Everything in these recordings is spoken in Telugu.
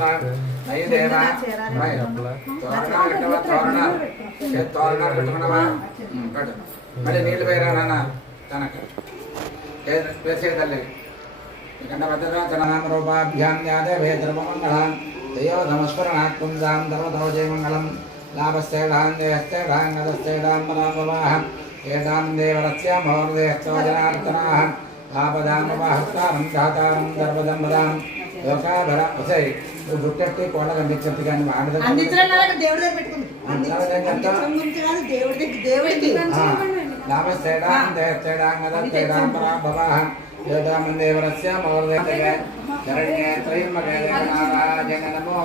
నై దేవా తోరణ కట్టుకున్నావా కట్టు మళ్ళీ నీళ్ళు పోయిరా నాన్న తనక వేసే తల్లి రూపాభ్యాం యాదే ధర్మమంగళం దయో నమస్కరణాత్ పుంసాం ధర్మతో జయమంగళం లాభస్థేడాం దేహస్థేడాం గదస్థేడాం పరామవాహం ఏదాం దేవరస్య మహోదయశ్చోజనార్తనాః ఆపదామవాహస్తారం ధాతారం దర్పదంబదాం లోకాభర ఉసై నువ్వు గుట్టెట్టి కోళ్ళ అందించద్దు కానీ లాభస్థేడాం దేహస్థేడాం గదస్థేడాం పరామవాహం ఏదాం దేవరస్య మహోదయ శరణ్యే త్రయంబకే నారాయణ నమో.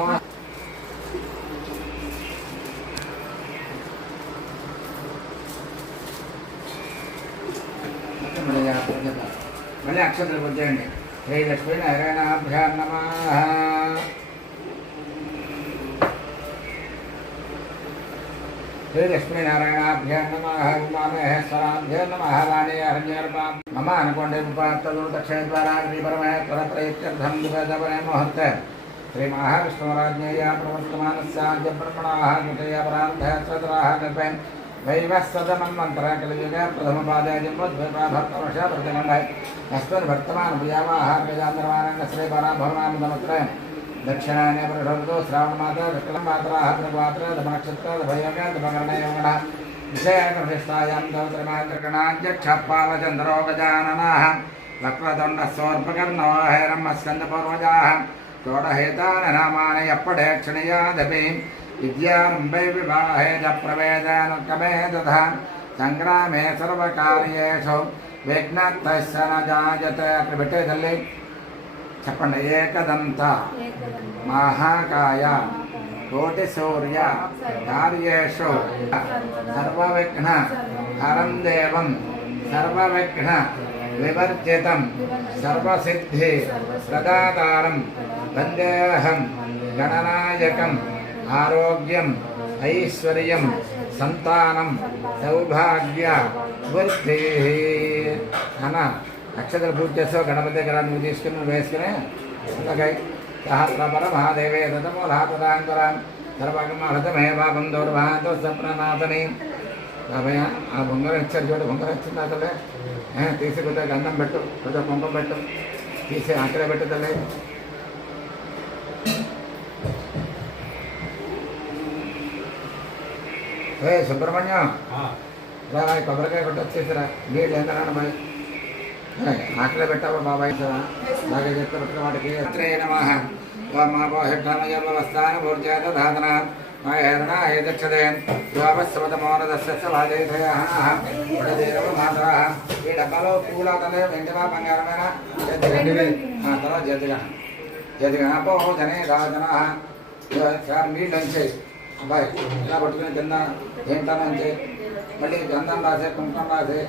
మళ్ళీ అక్షతలు పొందండి. శ్రీ లక్ష్మీనారాయణాభ్యాం నమః. శ్రీ లక్ష్మీనారాయణాభ్యాం నమః. ఉమామహేశ్వరాభ్యాం నమః. వాణీయారణ్యర్పాం మమ అనుకోండి ఉపాత్తలు దక్షిణ ద్వారా శ్రీ పరమేశ్వర ప్రయత్యర్థం దివదవనే ముహూర్త శ్రీ మహావిష్ణురాజ్ఞేయ ప్రవర్తమానస్యాద్య బ్రహ్మణాః కృతయ పరార్థయత్రతరాః కల్పయన్ వైవస్వతమం మంత్ర కలియుగ ప్రథమ పాదాజింబోద్భర్తవర్ష ప్రతిగంభై అస్మన్ వర్తమాన ప్రియావాహ ప్రజాంధ్రమానంద శ్రీ పరాభవనామదమత్రయం దక్షిణాయనే పురుషోర్దో శ్రావణమాత దక్షిణ మాత్రాః త్రిపాత్ర దమనక్షత్ర దభయోగ దమకర్ణయోగణ విషయాకృష్టాయాం దౌత్రమాత్రకణాంజక్షపాలచంద్రో గజాననాః వక్రతుండస్సోర్పకర్ణవాహైరం స్కందపూర్వజాః షోడహేతాని నామాని అప్పడేక్షణీయాదపి విద్యారంభై వివాహే చ ప్రవేదానుక్రమే తథా సంగ్రామే సర్వకార్యేషు విఘ్నతస్య న జాయతే. అక్కడ పెట్టే తల్లి చెప్పండి. ఏకదంత మహాకాయ కోటి సూర్య కార్యేషు సర్వవిఘ్న హరం దేవం సర్వవిఘ్న వివర్జితం సర్వసిద్ధి ప్రదాతారం వందేహం గణనాయకం ఆరోగ్యం ఐశ్వర్యం సంతానం సౌభాగ్య వృద్ధి అన్న అక్షతలు పూజ చేస్తావు. గణపతి దగ్గర నువ్వు తీసుకుని వేసుకుని అలాగే సహస్రపర మహాదేవే దతమూలాపదాంకరాం సర్వగమహతమే పాపం దౌర్భాతో సప్రనాథని. బాబయ్య ఆ బొంగరం ఇచ్చారు చూడు. బొంగరం ఇచ్చింది అతలే తీసుకుంటే గంధం పెట్టు, కొంచెం కుంకుమ పెట్టు, తీసి అక్కడే పెట్టు తల్లి. సుబ్రహ్మణ్యం రా కొబ్బరికాయ కొట్టి వచ్చేసిరా. నీళ్ళు ఎంత బాయ్ ఆకలే పెట్టావా బాబాయ్ అలాగే చెప్తా పెట్టిన వాటికి. నమః ఓమాపోహిష్టామయవస్థాన భూర్జాతధాతన హేరణ హేదక్షదే యోపస్వతమోనదస్య వాజేధయః మాత్ర. ఈ డబ్బాలో పూల తలే వెంటనే బంగారమైన తర్వాత జతిగా అపోజనే రాజన నీళ్ళు అంచేయి అబ్బాయి ఇలా పట్టుకుని కింద ఏంటని అంచే మళ్ళీ గంధం రాసే కుంకుమం రాసే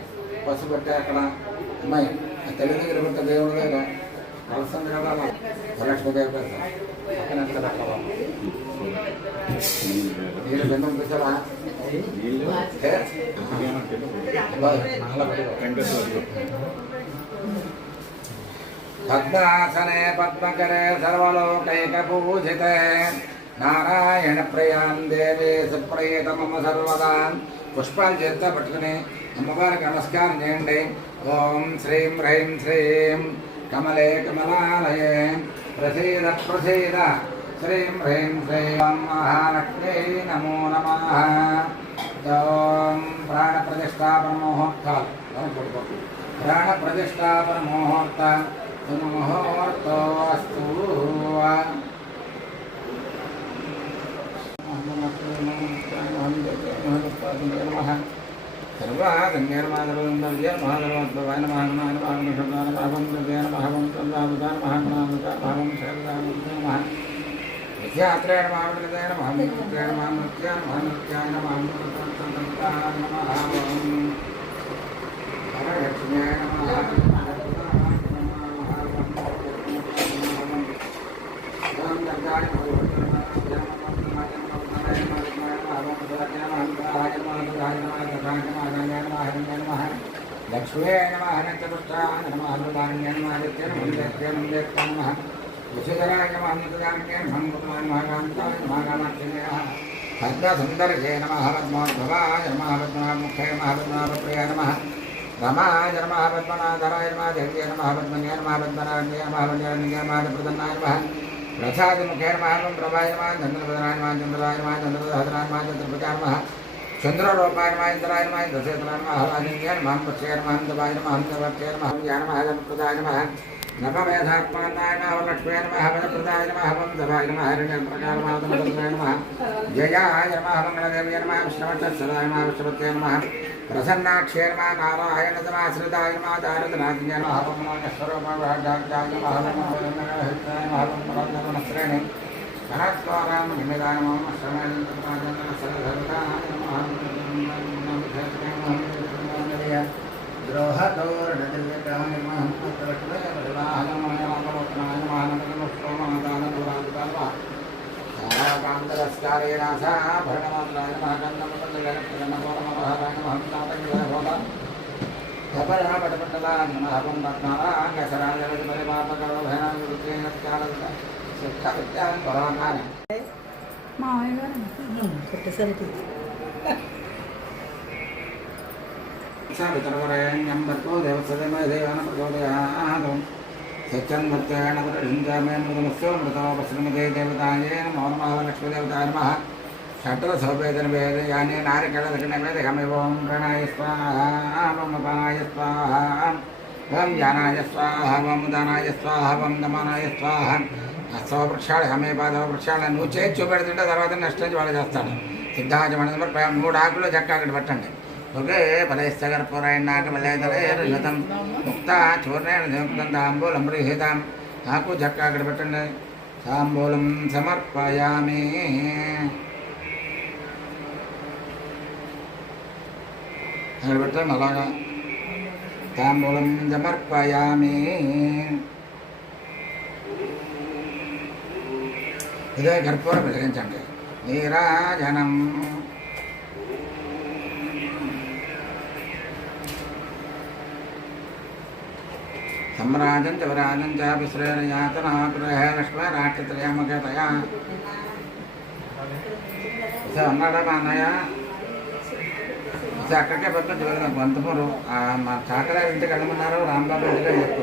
పసుపు పెట్టే అక్కడ అమ్మాయి తెలుగు దగ్గర పెట్టే దేవుడు దగ్గర కలుస్తుంది కదా లక్ష్మీదేవి పక్కన నీళ్ళు గంధం పెట్టారా పద్మాసనే పద్మకరే సర్వలోకైకపూజితే నారాయణ ప్రియాం దేవి సుప్రయత మమ సర్వదా. పుష్పాలు చేత పట్టుకుని అమ్మవారికి నమస్కారం చేయండి. ఓం శ్రీం హ్రీం శ్రీం కమలే కమలాలయే ప్రసీద ప్రసీద శ్రీం హ్రీం శ్రీం మహాలక్ష్మీ నమో నమః. ఓం ప్రాణ ప్రతిష్టాపన ముహూర్తాలు ప్రాణ ప్రతిష్టాపన ముహూర్త ముహూర్తోస్తు. లక్ష్మీ నమః నమః నమః वसुधराय महामृतदान्ये भंगुतवान् महाकान्ताय महाकामाक्षिणेः पद्मसुन्दरये नमः पद्मोद्भवाय नमः पद्मनाभमुखे नमः पद्मनाभप्रियाय नमः रमाय नमः पद्मनाधराय नमः देव्ये नमः पद्मन्ये नमः पद्मनाभ्ये नमः पद्मनाभ्ये नमः प्रसन्नाय नमः प्रसादमुखे नमः प्रभाय नमः चन्द्रपदनाय नमः चन्द्रराय नमः चन्द्रपदहराय नमः चन्द्रपदाय नमः चन्द्ररूपाय नमः इन्द्राय नमः दशेतराय नमः हलादिन्ये नमः पक्षे नमः हन्तवाय नमः हन्तवर्त्ये नमः ज्ञानमः जन्मप्रदाय नमः नवमेधात्मानाय नमः लक्ष्म्ये नमः वरप्रदाय नमः वन्दवाय नमः हिरण्यप्रकाय नमः तमोदनाय नमः जयाय नमः मङ्गलदेव्ये नमः विष्णुवत्सलाय नमः विष्णुवत्ये नमः प्रसन्नाक्षे नमः नारायणतमाश्रिताय नमः दारदनाज्ञे नमः ब्रह्मण्यस्वरूपाय नमः नमः कनत्वारां निमिदाय नमः वितरवरेण्यं भर्गो देवसदेव देवानं प्रचोदयात् सच्चन्मत्तेन प्रतिष्ठामे मृतमस्यो मृतोपश्रमते देवताये नमो नमः लक्ष्मीदेवताय नमः षट्रसोपेतनवेद यानि नारिकेलदक्षिणवेदकमिवं प्रणय स्वाहा वं अपानाय स्वाहा वं ज्ञानाय स्वाहा वं उदानाय स्वाहा वं दमानाय स्वाहा అస్తవ వృక్షాలు హమే పాదవ వృక్షాలు నువ్వు చేసి చూపెడుతుంటే తర్వాత నెక్స్ట్ నుంచి వాళ్ళు చేస్తాడు సిద్ధాంతమైన 3 ఆకులు చెక్క అక్కడ పెట్టండి ఓకే పదైస్తగర్పూరాయణాకమలేదరేతం ముక్త చూర్ణేణ సంయుక్తం తాంబూలం బృహేతాం ఆకు చెక్క అక్కడ పెట్టండి తాంబూలం సమర్పయామి అక్కడ పెట్టండి అలాగా తాంబూలం సమర్పయామి ఇదే కర్పూరం వెలిగించండి నీరాజనం सम्राजं च वराजं च विश्रेण यातनाग्रह लक्ष्मीराष्ट्रत्रयामकतया ఉన్నాడమాన్నయ్య అక్కడికే పక్కన చూడండి బంతమూరు మా చాకరా ఇంటికి వెళ్ళమన్నారు రాంబాబు ఇంటికి అని చెప్పు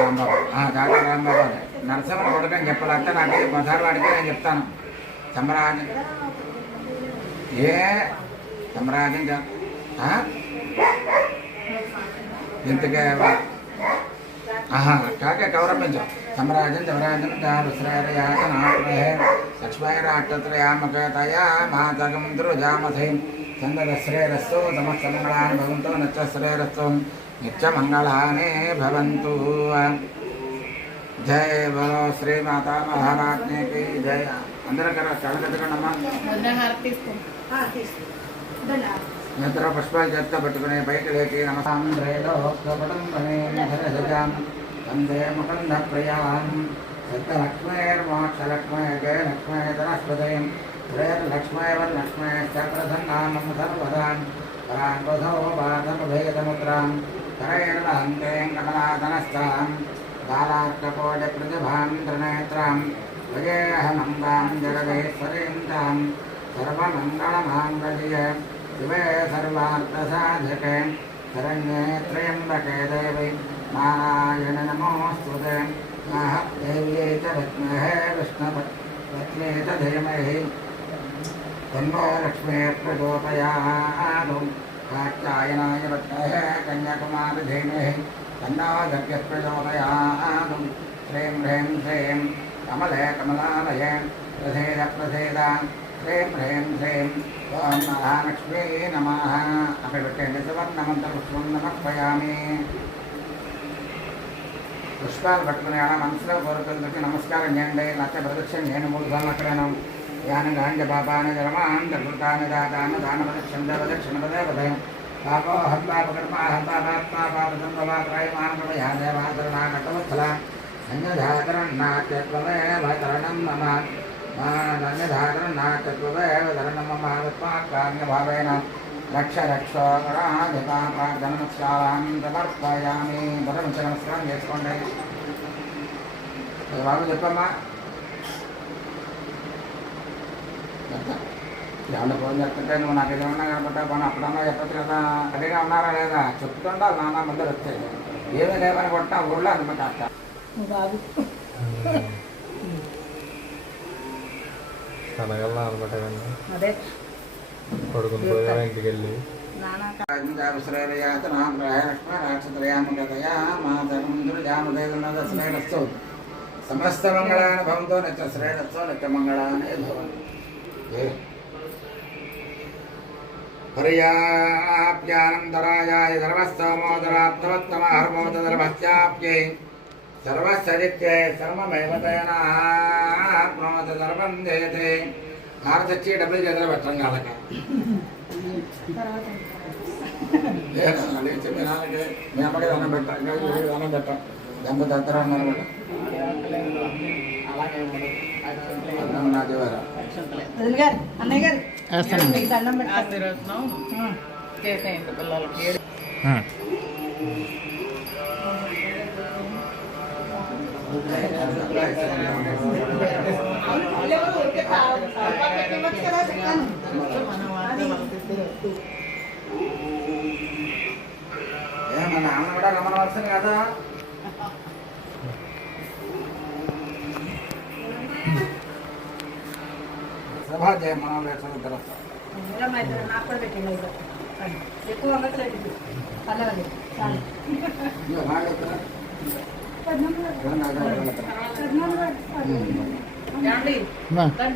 రాంబాబు చాకర రాంబాబు అని నరసింహ కొడుకని చెప్పాలంటే నాకు బజార్ వాడికి నేను చెప్తాను సమ్రాజం ఏ సమ్రాజం ఇంతకే కాకే కౌరమించు సమ్రాజం చవరాజం విశ్రయాతనాగ్రహే లక్ష్మీరాట్టత్రయామకతయా మాతకం ధ్రుజామథైం చంద్రశ్రేరస్సు సమస్తమంగళాని భవంతు నిత్యశ్రేరస్సు నిత్యమంగళాని భవంతు జయ బలో శ్రీ మాతా మహారాజ్ఞకి జయ అందరూ కదా కళ్ళకట్టుకోండమ్మా నిద్ర పుష్పాలు చేత్తో పట్టుకునే పైకి లేచి నమస్కారం వందే ముకుంద ప్రియాన్ సిద్ధలక్ష్మేర్మోక్షలక్ష్మే లక్ష్మే ధనస్పదయం శ్రేర్లక్ష్మే వరలక్ష్మే చక్రధన్నామం సర్వదాన్ పరాంబధో బాధముభేదముద్రాం కరైర్వహంతేం కమలాధనస్థాం బాలార్కకోటి ప్రతిభాం త్రినేత్రాం విజయహనందాం జగదేశ్వరీం తాం సర్వమంగళమాంగళ్య शिवे सर्वार्थसाधके शरण्ये त्र्यम्बके देवी नारायण नमोऽस्तुते देव्यै च विद्महे विष्णुपत्न्यै च धीमहि तन्नो लक्ष्मीः प्रचोदयात् कात्यायनाय विद्महे कन्याकुमारी धीमहि तन्नो दुर्गः प्रचोदयात् श्रीं ह्रीं श्रीं कमले कमलालये प्रसीद प्रसीद ह्रीं ह्रीं श्रीं ఓం మహాలక్ష్మీ నమః అక్కడ పెట్టండి సువర్ణమంత్ర పుష్పం సమర్పయామి పుష్పాలు పట్టుకుని అలా మనసులో కోరుకుంటే నమస్కారం చేయండి లక్ష ప్రదక్షిణ నేను 3 సార్లు అక్కడను జ్ఞాన గాంజ పాపాన్ని జలమాన్ దృతాన్ని దాతాన్ని దాన ప్రదక్షిణ ప్రదక్షిణ పదయం పాపో హత్పాపకర్మ హత్పాపాపసంభవాత్రాయమానమయా దేవాతరణాకటవత్సల అన్యధాకరణాత్యత్వమేవ తరణం మమ ధన్యధాకరణాత్యత్వమేవ తరణం మమ ఆత్మాకార్యభావేన రక్ష రక్షోరాధికారాధనమస్కారాన్ని సమర్పయామి. నమస్కారం చేసుకోండి. బాబు చెప్పమ్మా. ఏమన్నా ఫోన్ చెప్తుంటే నువ్వు నాకు ఏదన్నా కనపడ్డా పోనీ అప్పుడన్నా చెప్పచ్చు కదా. అడిగా ఉన్నారా లేదా చెప్తుండాలి. నాన్న ముందర వచ్చాయి ఏమీ లేవని కొట్టా ఊళ్ళో అనమాట అక్క. బాబు కనగల్లా అనమాట అదే కొడుకుని పోయా ఇంటికి వెళ్ళి సమస్త మంగళాన్ని భవంతో నిత్య శ్రేయస్తో నిత్య మంగళాన్ని పర్యాప్యానందరాయాయ సర్వస్తమోదరాత్మవత్తమహర్మోదర్భస్యాప్యై సర్వశ్చరిత్యై సర్వమేవ తేనాప్నోత సర్వం జయతే. హారతచ్చి డబ్బులు చేతులు పెట్టడం కాదక మీ అమ్మకి దండం పెట్టాం దండం పెట్టాం ఎంత దగ్గర ఉన్నారు అన్నయ్య గారు దండం పిల్లలకి మన నాన్న కూడా రమ్మనవలసింది కదా. సభాధ్యాయం మనం వేసిన తర్వాత నాకు కూడా పెట్టింది ఎక్కువ వంగట్లేదు పర్లేదు చాలు. బాగా